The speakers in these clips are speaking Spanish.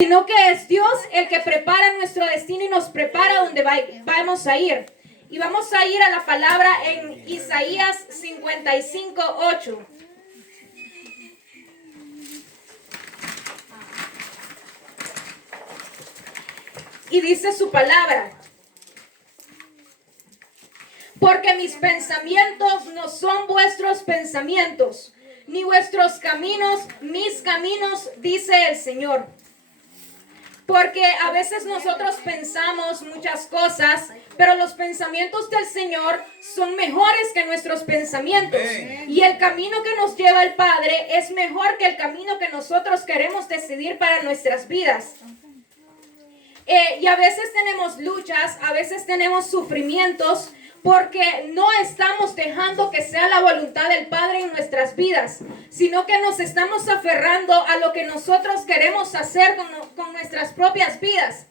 sino que es Dios el que prepara nuestro destino y nos prepara donde vamos a ir. Y vamos a ir a la palabra en Isaías 55:8. Y dice su palabra: porque mis pensamientos no son vuestros pensamientos, ni vuestros caminos mis caminos, dice el Señor. Porque a veces nosotros pensamos muchas cosas, pero los pensamientos del Señor son mejores que nuestros pensamientos. Y el camino que nos lleva el Padre es mejor que el camino que nosotros queremos decidir para nuestras vidas. Y a veces tenemos luchas, a veces tenemos sufrimientos, porque no estamos dejando que sea la voluntad del Padre en nuestras vidas, sino que nos estamos aferrando a lo que nosotros queremos hacer con nuestras propias vidas.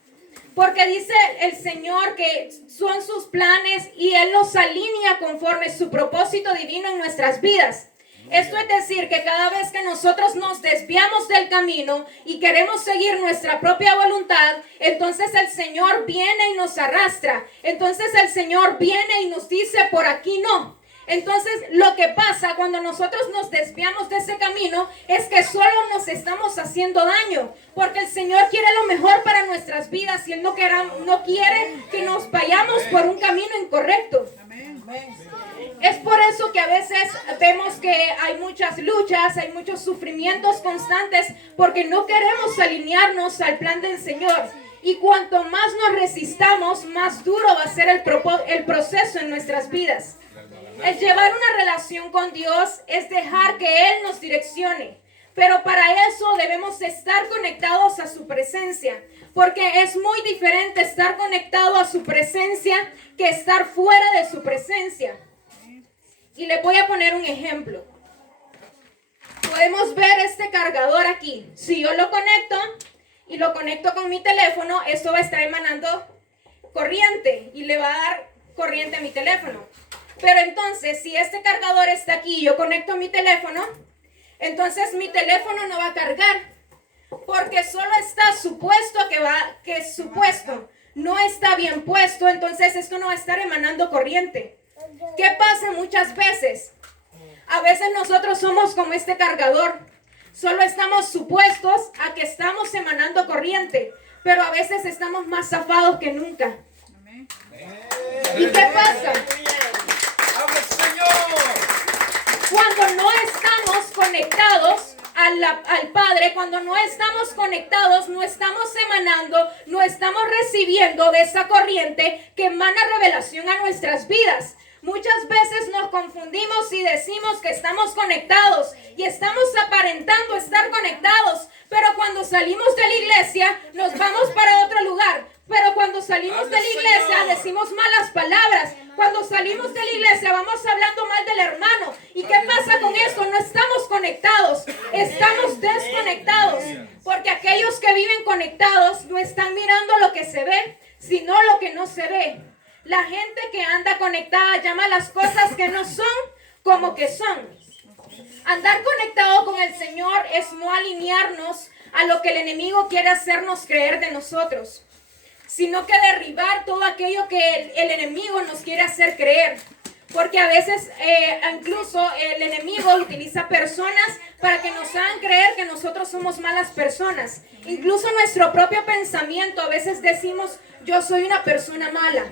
Porque dice el Señor que son sus planes y Él los alinea conforme su propósito divino en nuestras vidas. Esto es decir, que cada vez que nosotros nos desviamos del camino y queremos seguir nuestra propia voluntad, entonces el Señor viene y nos arrastra. Entonces el Señor viene y nos dice, por aquí no. Entonces lo que pasa cuando nosotros nos desviamos de ese camino es que solo nos estamos haciendo daño, porque el Señor quiere lo mejor para nuestras vidas y Él no quiere que nos vayamos por un camino incorrecto. Es por eso que a veces vemos que hay muchas luchas, hay muchos sufrimientos constantes, porque no queremos alinearnos al plan del Señor. Y cuanto más nos resistamos, más duro va a ser el proceso en nuestras vidas. El llevar una relación con Dios es dejar que Él nos direccione. Pero para eso debemos estar conectados a su presencia, porque es muy diferente estar conectado a su presencia que estar fuera de su presencia. Y les voy a poner un ejemplo. Podemos ver este cargador aquí. Si yo lo conecto y lo conecto con mi teléfono, esto va a estar emanando corriente y le va a dar corriente a mi teléfono. Pero entonces, si este cargador está aquí y yo conecto mi teléfono, entonces mi teléfono no va a cargar, porque solo está supuesto que es supuesto. No está bien puesto, entonces esto no va a estar emanando corriente. ¿Qué pasa muchas veces? A veces nosotros somos como este cargador. Solo estamos supuestos a que estamos emanando corriente, pero a veces estamos más zafados que nunca. ¿Y qué pasa? Cuando no estamos conectados al Padre, cuando no estamos conectados, no estamos emanando, no estamos recibiendo de esa corriente que emana revelación a nuestras vidas. Muchas veces nos confundimos y decimos que estamos conectados y estamos aparentando estar conectados, pero cuando salimos de la iglesia nos vamos para otro lugar. Pero cuando salimos de la iglesia decimos malas palabras. Cuando salimos de la iglesia vamos hablando mal del hermano. ¿Y qué pasa con esto? No estamos conectados, estamos desconectados. Porque aquellos que viven conectados no están mirando lo que se ve, sino lo que no se ve. La gente que anda conectada llama las cosas que no son como que son. Andar conectado con el Señor es no alinearnos a lo que el enemigo quiere hacernos creer de nosotros, sino que derribar todo aquello que el enemigo nos quiere hacer creer. Porque a veces incluso el enemigo utiliza personas para que nos hagan creer que nosotros somos malas personas. Incluso nuestro propio pensamiento, a veces decimos, yo soy una persona mala.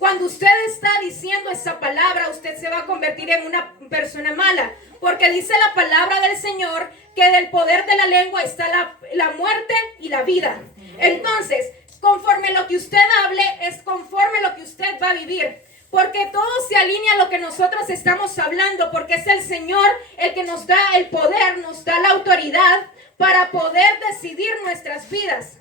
Cuando usted está diciendo esa palabra, usted se va a convertir en una persona mala. Porque dice la palabra del Señor que del poder de la lengua está la muerte y la vida. Entonces, conforme lo que usted hable, es conforme lo que usted va a vivir. Porque todo se alinea a lo que nosotros estamos hablando. Porque es el Señor el que nos da el poder, nos da la autoridad para poder decidir nuestras vidas.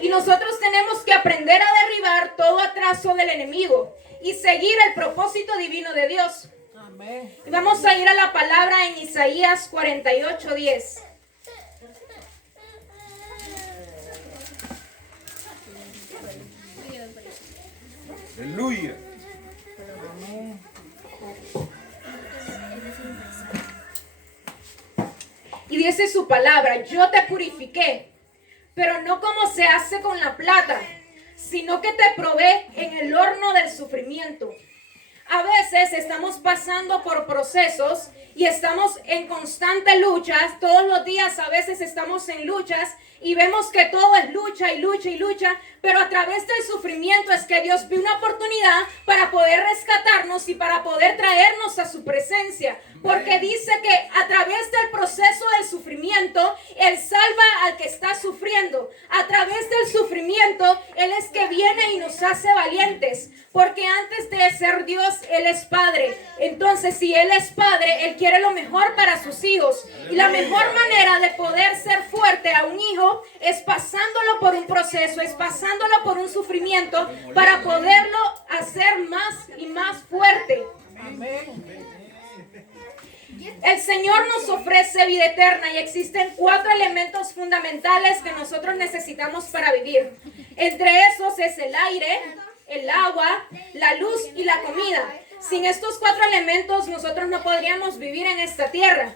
Y nosotros tenemos que aprender a derribar todo atraso del enemigo y seguir el propósito divino de Dios. Amén. Y vamos a ir a la palabra en Isaías 48:10. Aleluya. Y dice su palabra, yo te purifiqué, pero no como se hace con la plata, sino que te provee en el horno del sufrimiento. A veces estamos pasando por procesos y estamos en constante lucha. Todos los días a veces estamos en luchas y vemos que todo es lucha y lucha y lucha, pero a través del sufrimiento es que Dios ve una oportunidad para poder rescatarnos y para poder traernos a su presencia. Porque dice que a través del proceso del sufrimiento, Él salva al que está sufriendo. A través del sufrimiento, Él es que viene y nos hace valientes. Porque antes de ser Dios, Él es Padre. Entonces, si Él es Padre, Él quiere lo mejor para sus hijos. Y la mejor manera de poder ser fuerte a un hijo es pasándolo por un proceso, es pasándolo por un sufrimiento para poderlo hacer más y más fuerte. El Señor nos ofrece vida eterna y existen 4 elementos fundamentales que nosotros necesitamos para vivir. Entre esos es el aire, el agua, la luz y la comida. Sin estos 4 elementos nosotros no podríamos vivir en esta tierra.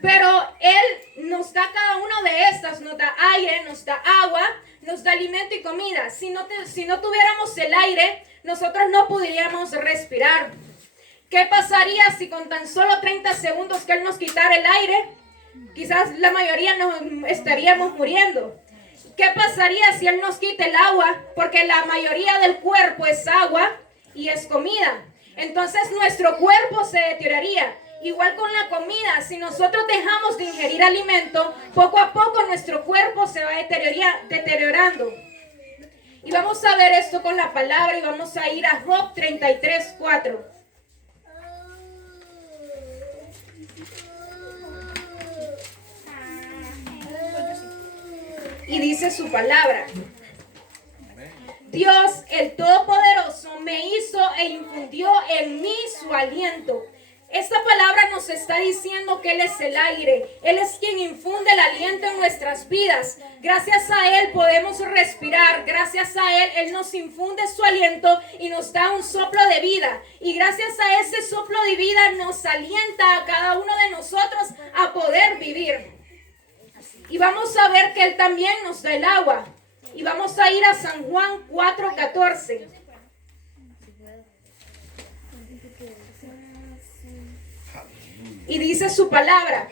Pero Él nos da cada una de estas, nos da aire, nos da agua, nos da alimento y comida. Si no tuviéramos el aire, nosotros no podríamos respirar. ¿Qué pasaría si con tan solo 30 segundos que Él nos quitara el aire? Quizás la mayoría nos estaríamos muriendo. ¿Qué pasaría si Él nos quita el agua? Porque la mayoría del cuerpo es agua y es comida. Entonces nuestro cuerpo se deterioraría. Igual con la comida, si nosotros dejamos de ingerir alimento, poco a poco nuestro cuerpo se va deteriorando. Y vamos a ver esto con la palabra y vamos a ir a Job 33:4. Y dice su palabra: Dios, el Todopoderoso, me hizo e infundió en mí su aliento. Esta palabra nos está diciendo que Él es el aire. Él es quien infunde el aliento en nuestras vidas. Gracias a Él podemos respirar. Gracias a Él, Él nos infunde su aliento y nos da un soplo de vida. Y gracias a ese soplo de vida nos alienta a cada uno de nosotros a poder vivir. Y vamos a ver que Él también nos da el agua. Y vamos a ir a San Juan 4:14. Y dice su palabra: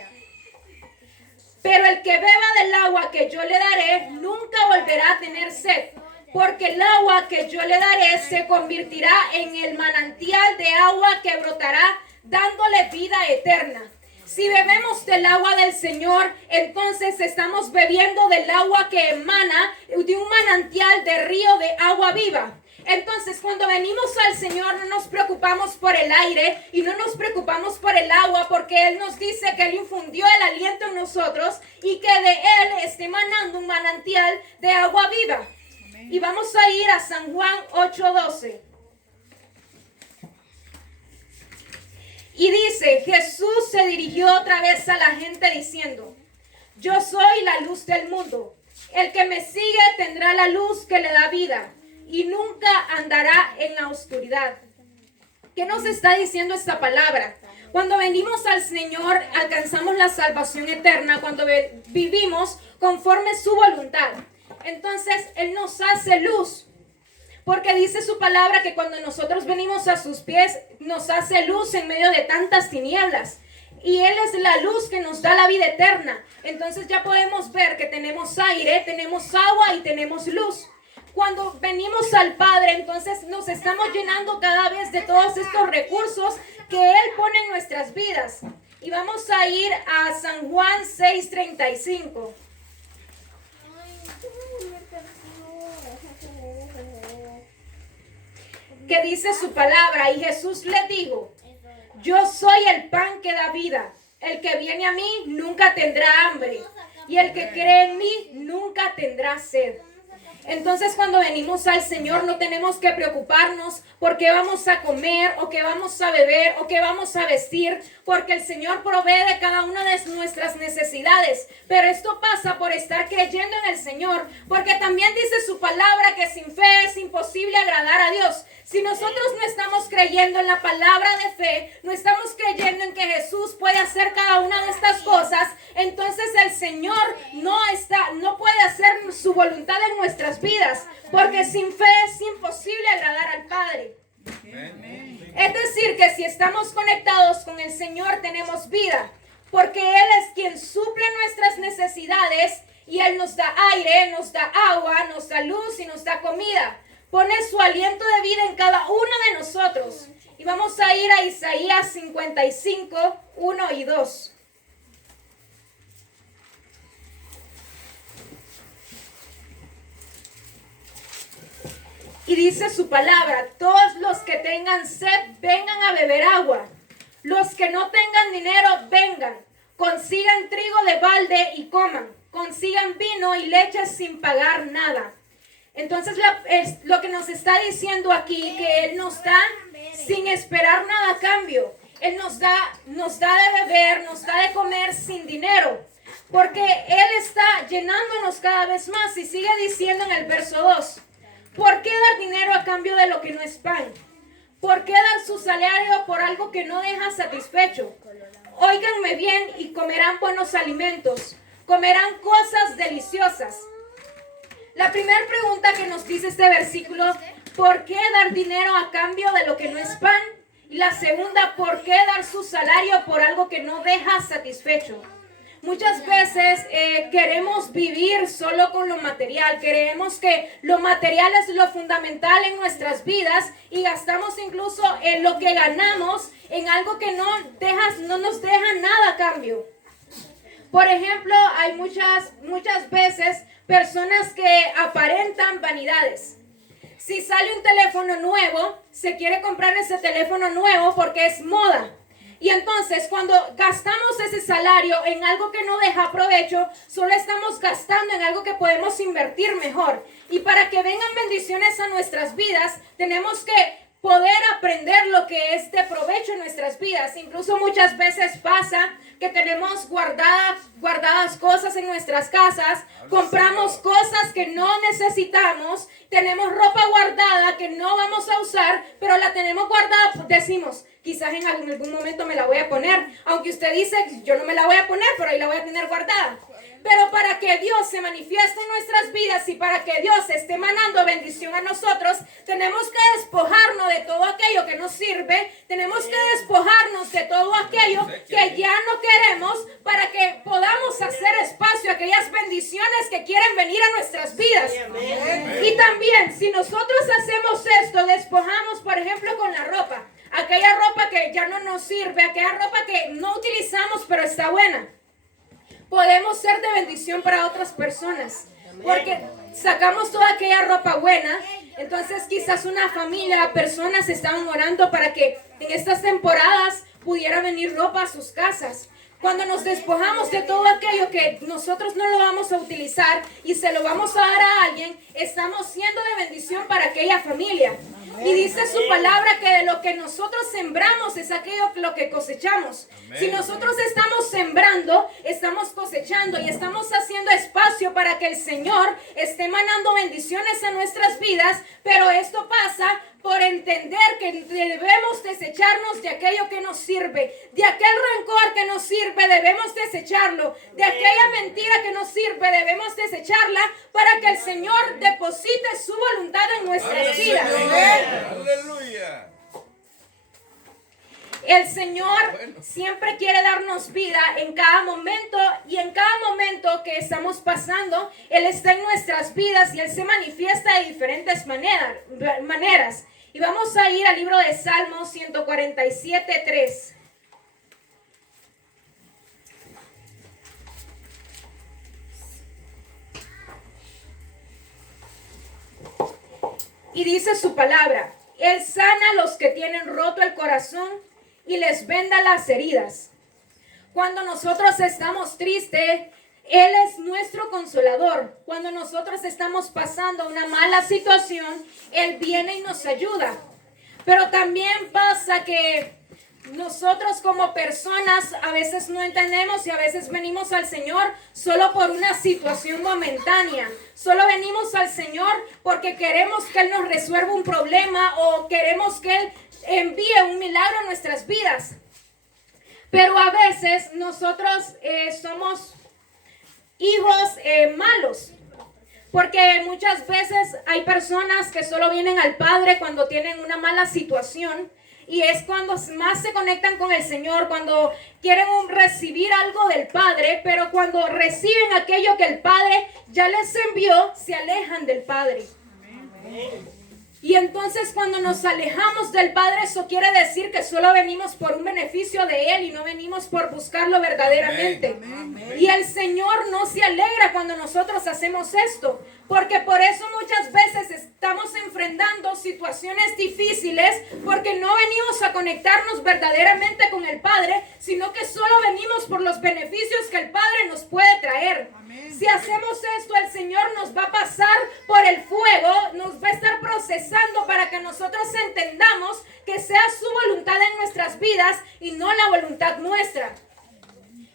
pero el que beba del agua que yo le daré, nunca volverá a tener sed, porque el agua que yo le daré se convertirá en el manantial de agua que brotará, dándole vida eterna. Si bebemos del agua del Señor, entonces estamos bebiendo del agua que emana de un manantial de río de agua viva. Entonces, cuando venimos al Señor, no nos preocupamos por el aire y no nos preocupamos por el agua, porque Él nos dice que Él infundió el aliento en nosotros y que de Él está emanando un manantial de agua viva. Amén. Y vamos a ir a San Juan 8:12. Y dice: Jesús se dirigió otra vez a la gente diciendo: yo soy la luz del mundo. El que me sigue tendrá la luz que le da vida y nunca andará en la oscuridad. ¿Qué nos está diciendo esta palabra? Cuando venimos al Señor, alcanzamos la salvación eterna cuando vivimos conforme su voluntad. Entonces, Él nos hace luz. Porque dice su palabra que cuando nosotros venimos a sus pies, nos hace luz en medio de tantas tinieblas. Y Él es la luz que nos da la vida eterna. Entonces ya podemos ver que tenemos aire, tenemos agua y tenemos luz. Cuando venimos al Padre, entonces nos estamos llenando cada vez de todos estos recursos que Él pone en nuestras vidas. Y vamos a ir a San Juan 6:35. Que dice su palabra: y Jesús le dijo: yo soy el pan que da vida. El que viene a mí nunca tendrá hambre, y el que cree en mí nunca tendrá sed. Entonces cuando venimos al Señor no tenemos que preocuparnos por qué vamos a comer o qué vamos a beber o qué vamos a vestir, porque el Señor provee de cada una de nuestras necesidades. Pero esto pasa por estar creyendo en el Señor, porque también dice su palabra que sin fe es imposible agradar a Dios. Si nosotros no estamos creyendo en la palabra de fe, no estamos creyendo en que Jesús puede hacer cada una de estas cosas, entonces el Señor no puede hacer su voluntad en nuestras vidas, porque sin fe es imposible agradar al Padre. Es decir, que si estamos conectados con el Señor tenemos vida, porque Él es quien suple nuestras necesidades y Él nos da aire, nos da agua, nos da luz y nos da comida. Pone su aliento de vida en cada uno de nosotros. Y vamos a ir a Isaías 55, 1 y 2. Y dice su palabra: todos los que tengan sed, vengan a beber agua. Los que no tengan dinero, vengan. Consigan trigo de balde y coman. Consigan vino y leche sin pagar nada. Entonces lo que nos está diciendo aquí, que Él nos da sin esperar nada a cambio. Él nos da de beber, nos da de comer sin dinero. Porque Él está llenándonos cada vez más. Y sigue diciendo en el verso 2. ¿Por qué dar dinero a cambio de lo que no es pan? ¿Por qué dar su salario por algo que no deja satisfecho? Óiganme bien y comerán buenos alimentos. Comerán cosas deliciosas. La primera pregunta que nos dice este versículo: ¿por qué dar dinero a cambio de lo que no es pan? Y la segunda: ¿por qué dar su salario por algo que no deja satisfecho? Muchas veces queremos vivir solo con lo material. Creemos que lo material es lo fundamental en nuestras vidas y gastamos incluso en lo que ganamos en algo que no nos deja nada a cambio. Por ejemplo, hay muchas veces personas que aparentan vanidades. Si sale un teléfono nuevo, se quiere comprar ese teléfono nuevo porque es moda. Y entonces cuando gastamos ese salario en algo que no deja provecho, solo estamos gastando en algo que podemos invertir mejor. Y para que vengan bendiciones a nuestras vidas, tenemos que poder aprender lo que es de provecho en nuestras vidas. Incluso muchas veces pasa que tenemos guardadas cosas en nuestras casas, compramos cosas que no necesitamos, tenemos ropa guardada que no vamos a usar, pero la tenemos guardada, decimos, quizás en algún momento me la voy a poner, aunque usted dice, yo no me la voy a poner, pero ahí la voy a tener guardada. Pero para que Dios se manifieste en nuestras vidas y para que Dios esté emanando bendición a nosotros, tenemos que despojarnos de todo aquello que nos sirve, tenemos que despojarnos de todo aquello que ya no queremos para que podamos hacer espacio a aquellas bendiciones que quieren venir a nuestras vidas. Y también, si nosotros hacemos esto, despojamos, por ejemplo, con la ropa, aquella ropa que ya no nos sirve, aquella ropa que no utilizamos pero está buena. Podemos ser de bendición para otras personas, porque sacamos toda aquella ropa buena. Entonces quizás una familia, personas estaban orando para que en estas temporadas pudiera venir ropa a sus casas. Cuando nos despojamos de todo aquello que nosotros no lo vamos a utilizar y se lo vamos a dar a alguien, estamos siendo de bendición para aquella familia. Y dice su palabra que de lo que nosotros sembramos es aquello lo que cosechamos. Si nosotros estamos sembrando, estamos cosechando y estamos haciendo espacio para que el Señor esté mandando bendiciones a nuestras vidas, pero esto pasa por entender que debemos desecharnos de aquello que nos sirve, de aquel rencor que nos sirve, debemos desecharlo, de aquella mentira que nos sirve, debemos desecharla para que el Señor deposite su voluntad en nuestras vidas. Aleluya. El Señor siempre quiere darnos vida en cada momento y en cada momento que estamos pasando, Él está en nuestras vidas y Él se manifiesta de diferentes maneras. Y vamos a ir al libro de Salmos 147, 3. Y dice su palabra: Él sana a los que tienen roto el corazón y les venda las heridas. Cuando nosotros estamos tristes, Él es nuestro consolador. Cuando nosotros estamos pasando una mala situación, Él viene y nos ayuda. Pero también pasa que nosotros como personas a veces no entendemos y a veces venimos al Señor solo por una situación momentánea. Solo venimos al Señor porque queremos que Él nos resuelva un problema o queremos que Él envíe un milagro a nuestras vidas. Pero a veces nosotros somos hijos malos. Porque muchas veces hay personas que solo vienen al Padre cuando tienen una mala situación. Y es cuando más se conectan con el Señor, cuando quieren recibir algo del Padre, pero cuando reciben aquello que el Padre ya les envió, se alejan del Padre. Y entonces cuando nos alejamos del Padre, eso quiere decir que solo venimos por un beneficio de Él y no venimos por buscarlo verdaderamente. Y el Señor no se alegra cuando nosotros hacemos esto, porque por eso muchas veces estamos enfrentando situaciones difíciles, porque no venimos a conectarnos verdaderamente con el Padre, sino que solo venimos por los beneficios que el Padre nos puede traer. Si hacemos esto, el Señor nos va a pasar por el fuego, nos va a estar procesando para que nosotros entendamos que sea su voluntad en nuestras vidas y no la voluntad nuestra.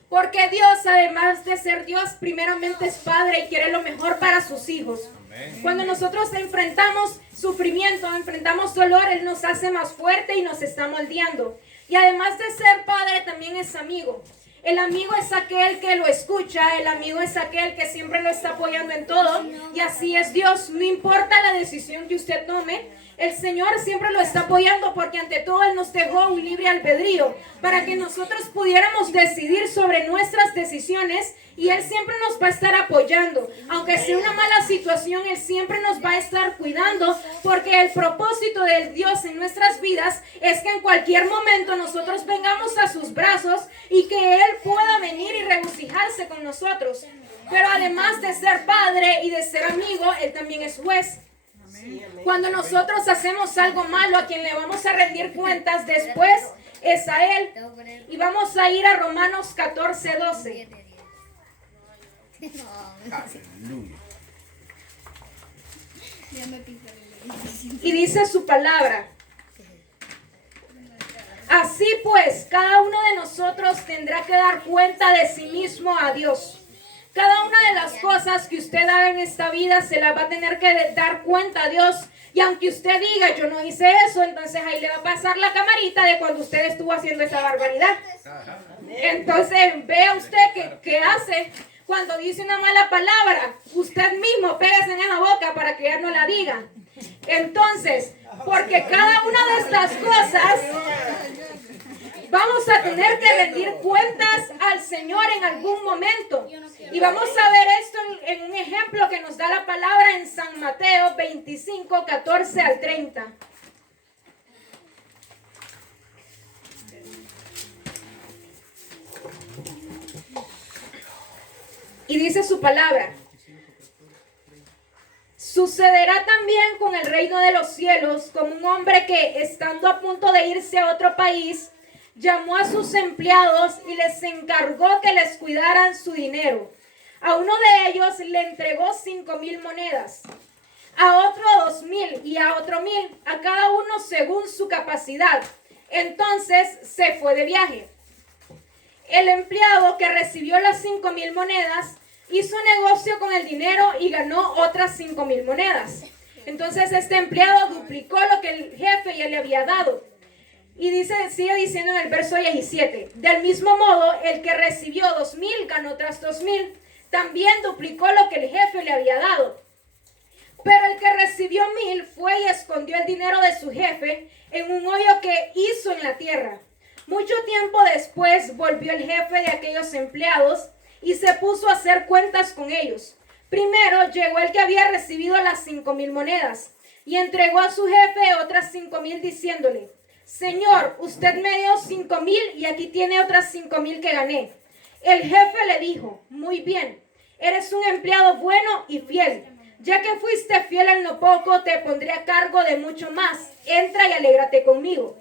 Porque Dios, además de ser Dios, primeramente es Padre y quiere lo mejor para sus hijos. Cuando nosotros enfrentamos sufrimiento, enfrentamos dolor, Él nos hace más fuerte y nos está moldeando. Y además de ser Padre, también es amigo. El amigo es aquel que lo escucha, el amigo es aquel que siempre lo está apoyando en todo. Y así es Dios, no importa la decisión que usted tome, el Señor siempre lo está apoyando porque ante todo Él nos dejó un libre albedrío para que nosotros pudiéramos decidir sobre nuestras decisiones y Él siempre nos va a estar apoyando. Aunque sea una mala situación, Él siempre nos va a estar cuidando porque el propósito de Dios en nuestras vidas es que en cualquier momento nosotros vengamos a sus brazos y que Él pueda venir y regocijarse con nosotros. Pero además de ser Padre y de ser amigo, Él también es juez. Cuando nosotros hacemos algo malo, a quien le vamos a rendir cuentas después es a Él. Y vamos a ir a Romanos 14:12. Y dice su palabra: así pues, cada uno de nosotros tendrá que dar cuenta de sí mismo a Dios. Cada una de las cosas que usted haga en esta vida se la va a tener que dar cuenta a Dios. Y aunque usted diga, yo no hice eso, entonces ahí le va a pasar la camarita de cuando usted estuvo haciendo esa barbaridad. Entonces vea usted qué hace cuando dice una mala palabra. Usted mismo pégase en esa boca para que ya no la diga. Entonces, porque cada una de estas cosas vamos a tener que rendir cuentas al Señor en algún momento. Y vamos a ver esto en un ejemplo que nos da la palabra en San Mateo 25, 14 al 30. Y dice su palabra: sucederá también con el reino de los cielos, como un hombre que, estando a punto de irse a otro país, llamó a sus empleados y les encargó que les cuidaran su dinero. A uno de ellos le entregó 5,000 monedas, a otro 2,000 y a otro 1,000, a cada uno según su capacidad. Entonces se fue de viaje. El empleado que recibió las 5,000 monedas hizo negocio con el dinero y ganó otras 5,000 monedas. Entonces este empleado duplicó lo que el jefe ya le había dado. Y sigue diciendo en el verso 17: del mismo modo, el que recibió 2,000 ganó otras 2,000. También duplicó lo que el jefe le había dado. Pero el que recibió 1,000 fue y escondió el dinero de su jefe en un hoyo que hizo en la tierra. Mucho tiempo después volvió el jefe de aquellos empleados y se puso a hacer cuentas con ellos. Primero llegó el que había recibido las 5,000 monedas y entregó a su jefe otras 5,000 diciéndole: Señor, usted me dio 5,000 y aquí tiene otras 5,000 que gané. El jefe le dijo: muy bien, eres un empleado bueno y fiel. Ya que fuiste fiel en lo poco, te pondré a cargo de mucho más. Entra y alégrate conmigo.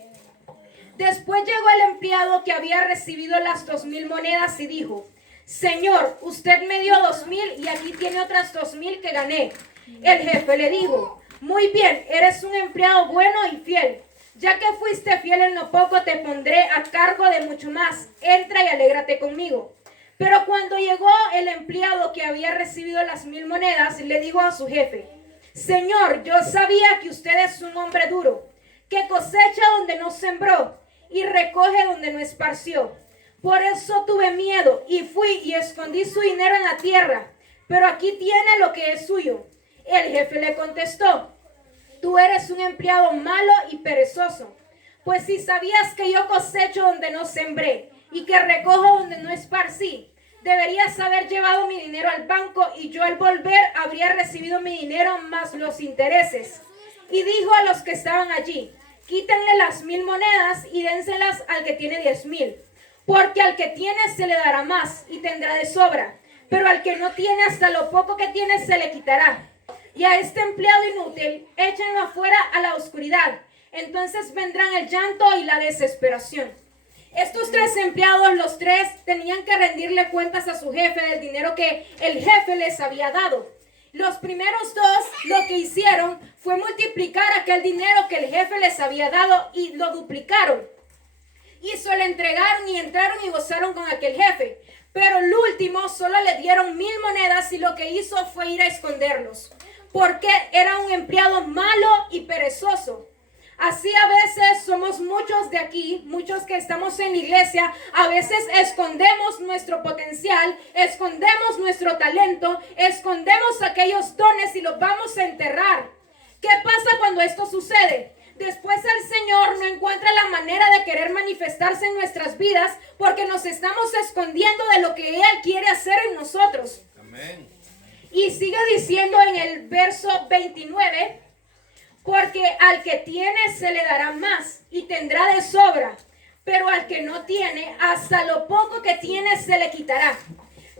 Después llegó el empleado que había recibido las 2,000 monedas y dijo: Señor, usted me dio 2,000 y aquí tiene otras 2,000 que gané. El jefe le dijo, muy bien, eres un empleado bueno y fiel. Ya que fuiste fiel en lo poco, te pondré a cargo de mucho más. Entra y alégrate conmigo. Pero cuando llegó el empleado que había recibido las 1,000 monedas, le dijo a su jefe, Señor, yo sabía que usted es un hombre duro, que cosecha donde no sembró y recoge donde no esparció. Por eso tuve miedo y fui y escondí su dinero en la tierra. Pero aquí tiene lo que es suyo. El jefe le contestó, tú eres un empleado malo y perezoso. Pues si sabías que yo cosecho donde no sembré y que recojo donde no esparcí, deberías haber llevado mi dinero al banco y yo al volver habría recibido mi dinero más los intereses. Y dijo a los que estaban allí, quítenle las 1,000 monedas y dénselas al que tiene 10,000. Porque al que tiene se le dará más y tendrá de sobra, pero al que no tiene hasta lo poco que tiene se le quitará. Y a este empleado inútil échenlo afuera a la oscuridad, entonces vendrán el llanto y la desesperación. Estos 3 empleados, los 3, tenían que rendirle cuentas a su jefe del dinero que el jefe les había dado. Los primeros 2 lo que hicieron fue multiplicar aquel dinero que el jefe les había dado y lo duplicaron. Y se lo entregaron y entraron y gozaron con aquel jefe. Pero el último solo le dieron 1,000 monedas y lo que hizo fue ir a esconderlos. Porque era un empleado malo y perezoso. Así a veces somos muchos de aquí, muchos que estamos en la iglesia, a veces escondemos nuestro potencial, escondemos nuestro talento, escondemos aquellos dones y los vamos a enterrar. ¿Qué pasa cuando esto sucede? Después el Señor no encuentra la manera de querer manifestarse en nuestras vidas porque nos estamos escondiendo de lo que Él quiere hacer en nosotros. Amén. Y sigue diciendo en el verso 29, porque al que tiene se le dará más y tendrá de sobra, pero al que no tiene, hasta lo poco que tiene se le quitará.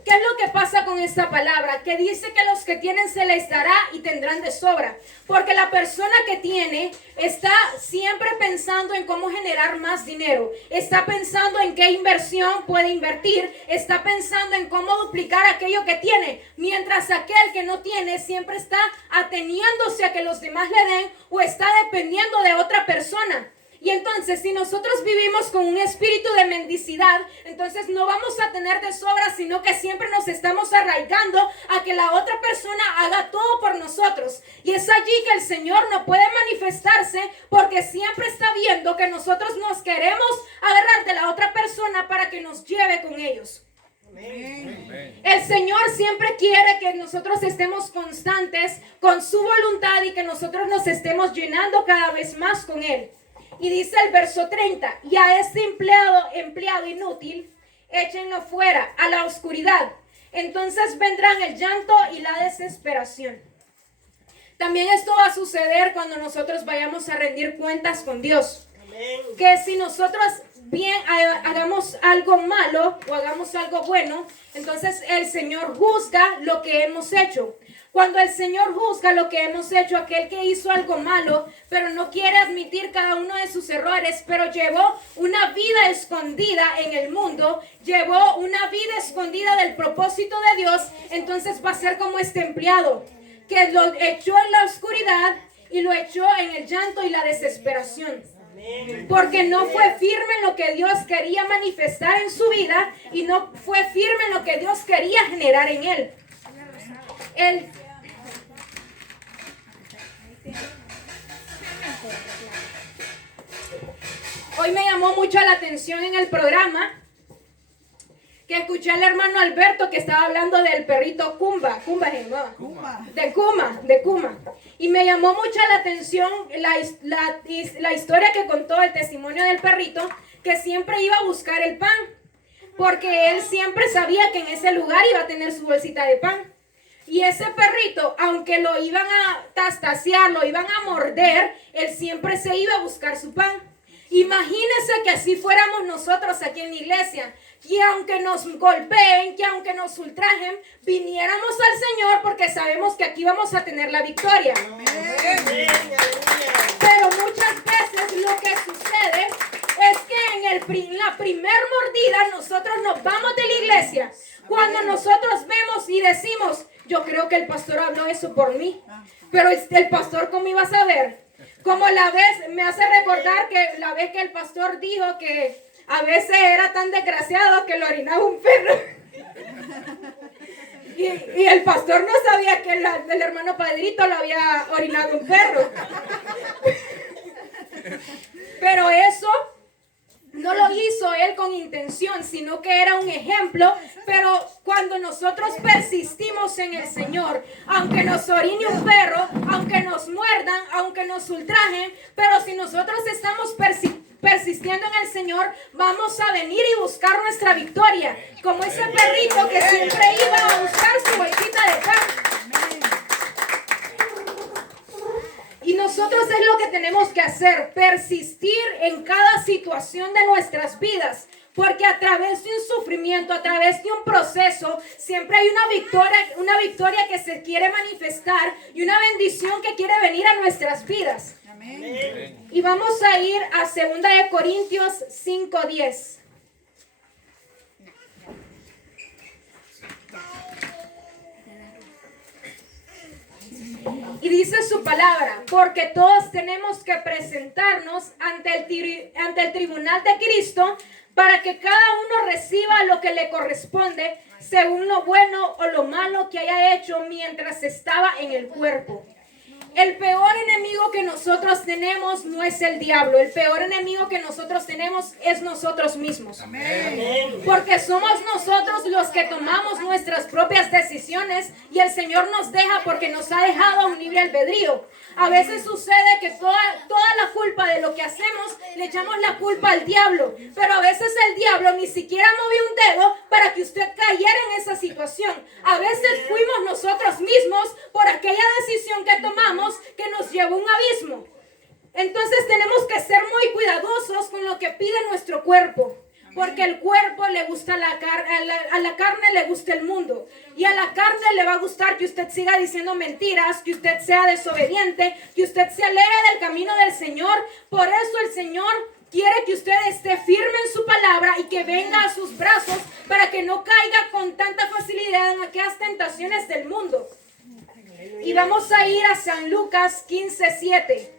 ¿Qué es lo que pasa con esta palabra? Que dice que los que tienen se les dará y tendrán de sobra. Porque la persona que tiene está siempre pensando en cómo generar más dinero. Está pensando en qué inversión puede invertir. Está pensando en cómo duplicar aquello que tiene. Mientras aquel que no tiene siempre está ateniéndose a que los demás le den o está dependiendo de otra persona. Y entonces, si nosotros vivimos con un espíritu de mendicidad, entonces no vamos a tener de sobra, sino que siempre nos estamos arraigando a que la otra persona haga todo por nosotros. Y es allí que el Señor no puede manifestarse porque siempre está viendo que nosotros nos queremos agarrar de la otra persona para que nos lleve con ellos. Amén. El Señor siempre quiere que nosotros estemos constantes con su voluntad y que nosotros nos estemos llenando cada vez más con Él. Y dice el verso 30, y a este empleado inútil, échenlo fuera, a la oscuridad. Entonces vendrán el llanto y la desesperación. También esto va a suceder cuando nosotros vayamos a rendir cuentas con Dios. Amén. Que si nosotros bien hagamos algo malo o hagamos algo bueno, entonces el Señor juzga lo que hemos hecho. Cuando el Señor juzga lo que hemos hecho, aquel que hizo algo malo, pero no quiere admitir cada uno de sus errores, pero llevó una vida escondida en el mundo, llevó una vida escondida del propósito de Dios, entonces va a ser como este empleado, que lo echó en la oscuridad y lo echó en el llanto y la desesperación. Porque no fue firme en lo que Dios quería manifestar en su vida y no fue firme en lo que Dios quería generar en él. Hoy me llamó mucho la atención en el programa que escuché al hermano Alberto que estaba hablando del perrito Kumba. De Kuma. Y me llamó mucho la atención la historia que contó, el testimonio del perrito, que siempre iba a buscar el pan, porque él siempre sabía que en ese lugar iba a tener su bolsita de pan. Y ese perrito, aunque lo iban a tastasear, lo iban a morder, él siempre se iba a buscar su pan. Imagínense que así fuéramos nosotros aquí en la iglesia, que aunque nos golpeen, que aunque nos ultrajen, viniéramos al Señor porque sabemos que aquí vamos a tener la victoria. Pero muchas veces lo que sucede es que en la primer mordida nosotros nos vamos de la iglesia Cuando nosotros vemos y decimos, yo creo que el pastor habló eso por mí, pero el pastor, ¿cómo iba a saber? Como la vez, me hace recordar que la vez que el pastor dijo que a veces era tan desgraciado que lo orinaba un perro. Y el pastor no sabía que el hermano Padrito lo había orinado un perro. Pero eso no lo hizo él con intención, sino que era un ejemplo. Pero cuando nosotros persistimos en el Señor, aunque nos orine un perro, aunque nos muerdan, aunque nos ultrajen, pero si nosotros estamos persistiendo en el Señor, vamos a venir y buscar nuestra victoria, como ese perrito que siempre iba a buscar su bolsita de pan. Y nosotros es lo que tenemos que hacer, persistir en cada situación de nuestras vidas, porque a través de un sufrimiento, a través de un proceso, siempre hay una victoria que se quiere manifestar y una bendición que quiere venir a nuestras vidas. Amén. Y vamos a ir a 2 de Corintios 5:10. Y dice su palabra, porque todos tenemos que presentarnos ante el tribunal de Cristo para que cada uno reciba lo que le corresponde según lo bueno o lo malo que haya hecho mientras estaba en el cuerpo. El peor enemigo que nosotros tenemos no es el diablo. El peor enemigo que nosotros tenemos es nosotros mismos. Amén. Porque somos nosotros los que tomamos nuestras propias decisiones y el Señor nos deja porque nos ha dejado a un libre albedrío. A veces sucede que toda la culpa de lo que hacemos le echamos la culpa al diablo. Pero a veces el diablo ni siquiera movió un dedo para que usted cayera en esa situación. A veces fuimos nosotros mismos por aquella decisión que tomamos que nos llevó a un abismo. Entonces tenemos que ser muy cuidadosos con lo que pide nuestro cuerpo. Porque el cuerpo le gusta a la carne le gusta el mundo. Y a la carne le va a gustar que usted siga diciendo mentiras, que usted sea desobediente, que usted se aleje del camino del Señor. Por eso el Señor quiere que usted esté firme en su palabra y que venga a sus brazos para que no caiga con tanta facilidad en aquellas tentaciones del mundo. Y vamos a ir a San Lucas 15:7.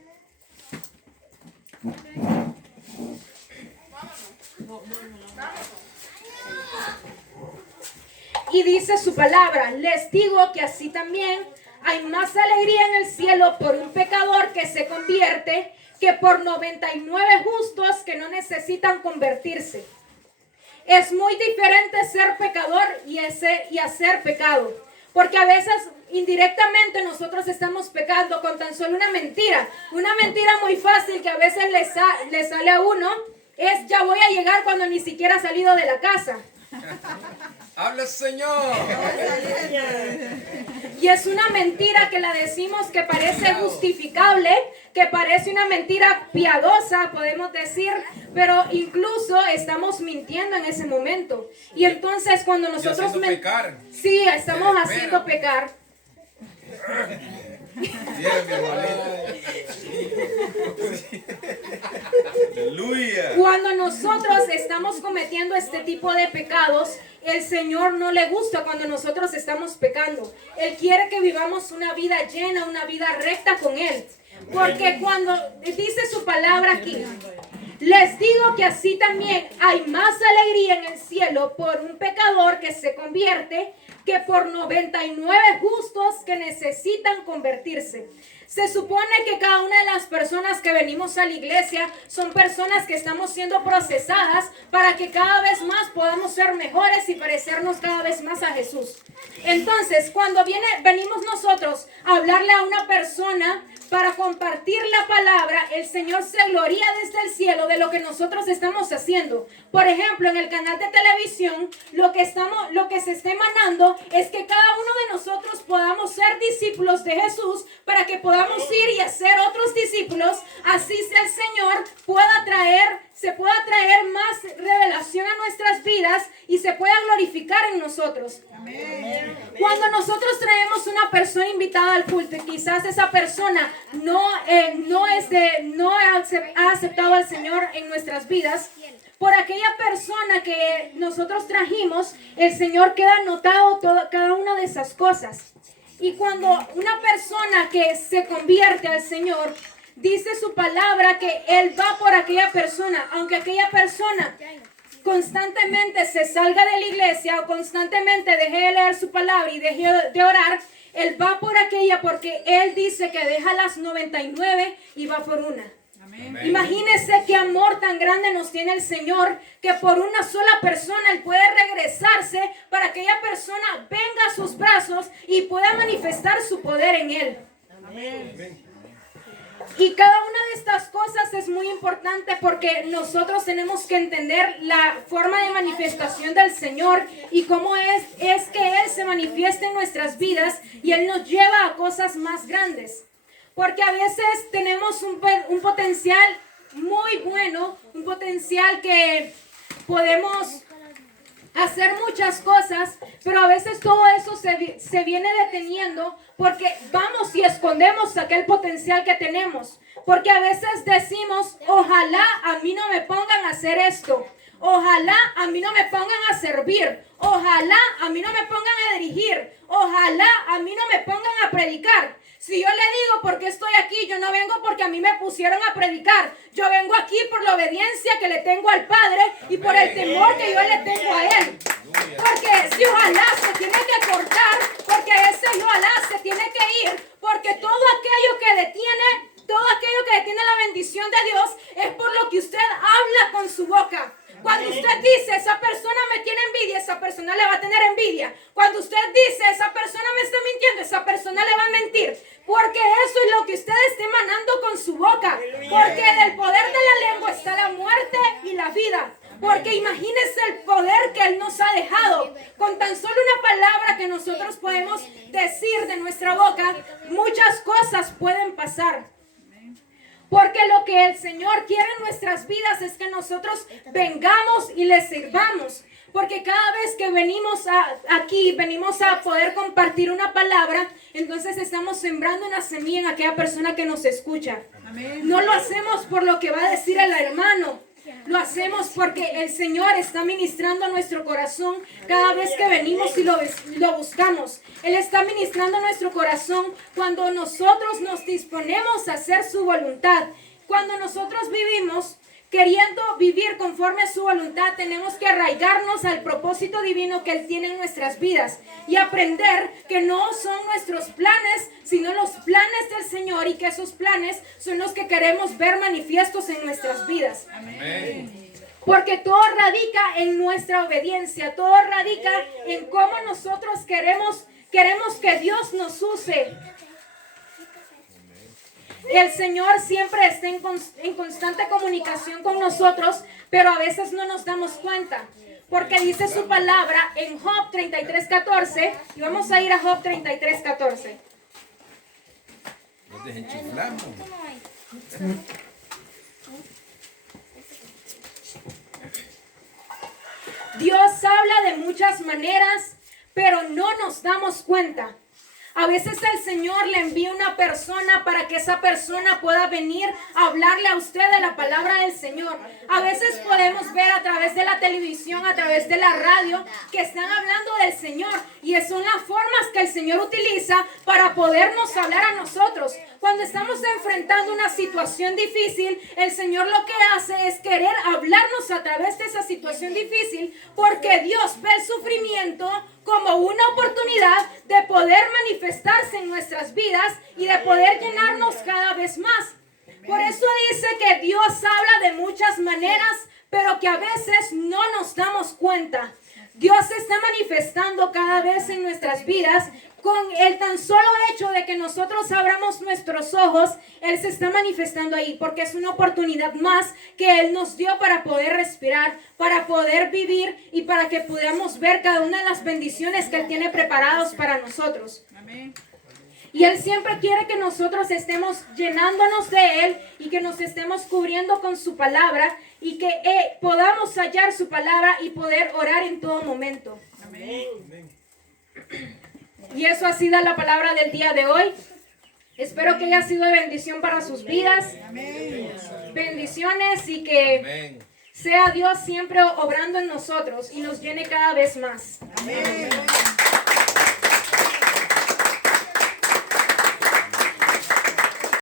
Y dice su palabra, les digo que así también hay más alegría en el cielo por un pecador que se convierte que por 99 justos que no necesitan convertirse. Es muy diferente ser pecador y hacer pecado. Porque a veces indirectamente nosotros estamos pecando con tan solo una mentira. Una mentira muy fácil que a veces le sale a uno es ya voy a llegar cuando ni siquiera ha salido de la casa. Habla, Señor. Y es una mentira que la decimos que parece justificable, que parece una mentira piadosa, podemos decir, pero incluso estamos mintiendo en ese momento. Y entonces cuando nosotros pecar. Sí, estamos haciendo pecar. Aleluya. Cuando nosotros estamos cometiendo este tipo de pecados, el Señor no le gusta cuando nosotros estamos pecando. Él quiere que vivamos una vida llena, una vida recta con Él. Porque cuando dice su palabra aquí, les digo que así también hay más alegría en el cielo por un pecador que se convierte que por 99 justos que necesitan convertirse. Se supone que cada una de las personas que venimos a la iglesia son personas que estamos siendo procesadas para que cada vez más podamos ser mejores y parecernos cada vez más a Jesús. Entonces, cuando venimos nosotros a hablarle a una persona para compartir la palabra, el Señor se gloria desde el cielo de lo que nosotros estamos haciendo. Por ejemplo, en el canal de televisión, lo que se está emanando es que cada uno de nosotros podamos ser discípulos de Jesús para que podamos ir y hacer otros discípulos. Así sea el Señor se pueda traer más revelación a nuestras vidas y se pueda glorificar en nosotros. Amén. Cuando nosotros traemos una persona invitada al culto y quizás esa persona no ha aceptado al Señor en nuestras vidas, por aquella persona que nosotros trajimos, el Señor queda anotado cada una de esas cosas. Y cuando una persona que se convierte al Señor, dice su palabra que Él va por aquella persona, aunque aquella persona constantemente se salga de la iglesia o constantemente deje de leer su palabra y deje de orar, Él va por aquella porque Él dice que deja las 99 y va por una. Amén. Imagínense qué amor tan grande nos tiene el Señor, que por una sola persona Él puede regresarse para que aquella persona venga a sus brazos y pueda manifestar su poder en Él. Amén. Y cada una de estas cosas es muy importante porque nosotros tenemos que entender la forma de manifestación del Señor y cómo es que Él se manifiesta en nuestras vidas y Él nos lleva a cosas más grandes. Porque a veces tenemos un potencial muy bueno, un potencial que podemos hacer muchas cosas, pero a veces todo eso se viene deteniendo porque vamos y escondemos aquel potencial que tenemos. Porque a veces decimos, ojalá a mí no me pongan a hacer esto. Ojalá a mí no me pongan a servir. Ojalá a mí no me pongan a dirigir. Ojalá a mí no me pongan a predicar. Si yo le digo por qué estoy aquí, yo no vengo porque a mí me pusieron a predicar. Yo vengo aquí por la obediencia que le tengo al Padre y por el temor que yo le tengo a Él. Porque ese ojalá se tiene que cortar, porque ese ojalá se tiene que ir, porque todo aquello que detiene la bendición de Dios es por lo que usted habla con su boca. Cuando usted dice, esa persona me tiene envidia, esa persona le va a tener envidia. Cuando usted dice, esa persona me está mintiendo, esa persona le va a mentir. Porque eso es lo que usted está emanando con su boca. Porque del poder de la lengua está la muerte y la vida. Porque imagínese el poder que Él nos ha dejado. Con tan solo una palabra que nosotros podemos decir de nuestra boca, muchas cosas pueden pasar. Porque lo que el Señor quiere en nuestras vidas es que nosotros vengamos y le sirvamos. Porque cada vez que venimos aquí, venimos a poder compartir una palabra, entonces estamos sembrando una semilla en aquella persona que nos escucha. Amén. No lo hacemos por lo que va a decir el hermano. Lo hacemos porque el Señor está ministrando a nuestro corazón cada vez que venimos y lo buscamos. Él está ministrando a nuestro corazón cuando nosotros nos disponemos a hacer su voluntad. Cuando nosotros vivimos queriendo vivir conforme a su voluntad, tenemos que arraigarnos al propósito divino que Él tiene en nuestras vidas y aprender que no son nuestros planes, sino los planes del Señor, y que esos planes son los que queremos ver manifiestos en nuestras vidas. Amén. Porque todo radica en nuestra obediencia, todo radica en cómo nosotros queremos que Dios nos use. El Señor siempre está en constante comunicación con nosotros, pero a veces no nos damos cuenta. Porque dice su palabra en Job 33:14, y vamos a ir a Job 33:14. Nos desenchuflamos. Dios habla de muchas maneras, pero no nos damos cuenta. A veces el Señor le envía una persona para que esa persona pueda venir a hablarle a usted de la palabra del Señor. A veces podemos ver a través de la televisión, a través de la radio, que están hablando del Señor. Y son las formas que el Señor utiliza para podernos hablar a nosotros. Cuando estamos enfrentando una situación difícil, el Señor lo que hace es querer hablarnos a través de esa situación difícil, porque Dios ve el sufrimiento como una oportunidad de poder manifestarse en nuestras vidas y de poder llenarnos cada vez más. Por eso dice que Dios habla de muchas maneras, pero que a veces no nos damos cuenta. Dios se está manifestando cada vez en nuestras vidas. Con el tan solo hecho de que nosotros abramos nuestros ojos, Él se está manifestando ahí, porque es una oportunidad más que Él nos dio para poder respirar, para poder vivir y para que podamos ver cada una de las bendiciones que Él tiene preparados para nosotros. Amén. Y Él siempre quiere que nosotros estemos llenándonos de Él y que nos estemos cubriendo con su palabra y que podamos hallar su palabra y poder orar en todo momento. Amén. Y eso ha sido la palabra del día de hoy. Espero que haya sido de bendición para sus vidas. Amén. Bendiciones y que Sea Dios siempre obrando en nosotros y nos llene cada vez más. Amén.